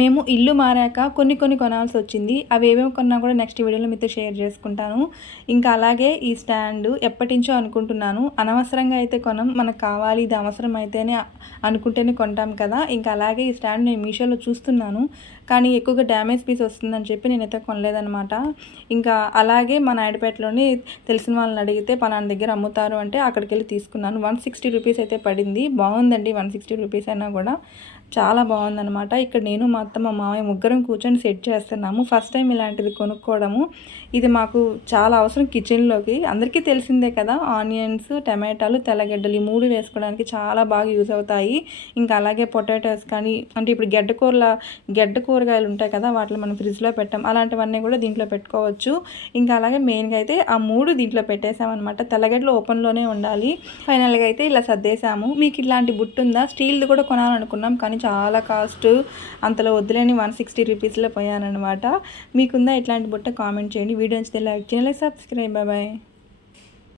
మేము ఇల్లు మారాక కొన్ని కొన్ని కొనాల్సి వచ్చింది. అవి ఏమేమి కొన్నా కూడా నెక్స్ట్ వీడియోలో మీతో షేర్ చేసుకుంటాను. ఇంకా అలాగే ఈ స్టాండ్ ఎప్పటించో అనుకుంటున్నాను. అనవసరంగా అయితే కొనం మనకు కావాలి ఇది అవసరం అయితేనే అనుకుంటేనే కొంటాం కదా. ఇంకా అలాగే ఈ స్టాండ్ నేను మీషోలో చూస్తున్నాను. కానీ ఎక్కువగా డ్యామేజ్ పీస్ వస్తుందని చెప్పి నేనైతే కొనలేదనమాట ఇంకా అలాగే మా నాయుడుపేటలోని తెలిసిన వాళ్ళని అడిగితే పలానా దగ్గర అమ్ముతారు అంటే అక్కడికి వెళ్ళి తీసుకున్నాను. వన్ సిక్స్టీ రూపీస్ అయితే పడింది. బాగుందండి వన్ సిక్స్టీ రూపీస్ అయినా కూడా. చాలా బాగుందనమాట ఇక్కడ నేను మా అత్త మా మామయ్య ముగ్గురం కూర్చొని సెట్ చేస్తున్నాము. ఫస్ట్ టైం ఇలాంటిది కొనుక్కోవడము. ఇది మాకు చాలా అవసరం కిచెన్లోకి. అందరికీ తెలిసిందే కదా ఆనియన్స్ టమాటాలు తెల్లగడ్డలు ఈ మూడు వేసుకోవడానికి చాలా బాగా యూజ్ అవుతాయి. ఇంకా అలాగే పొటాటోస్ కానీ అంటే ఇప్పుడు గడ్డ కూరల గడ్డ కూరగాయలు ఉంటాయి కదా వాటిని మనం ఫ్రిడ్జ్లో పెట్టాం. అలాంటివన్నీ కూడా దీంట్లో పెట్టుకోవచ్చు. ఇంకా అలాగే మెయిన్గా అయితే ఆ మూడు దీంట్లో పెట్టేసామన్నమాట. తెల్లగడ్డలు ఓపెన్లోనే ఉండాలి. ఫైనల్గా అయితే ఇలా సర్దేశాము మీకు ఇలాంటి బుట్టు ఉందా స్టీల్ది కూడా కొనాలనుకున్నాం కానీ చాలా కాస్ట్ అంతలో వద్దులేని వన్ సిక్స్టీ రూపీస్లో పోయానమాట మీకుందా ఇట్లాంటి బుట్ట కామెంట్ చేయండి. వీడియో నచ్చితే లైక్ చేయాలి సబ్స్క్రైబ్. బాయ్.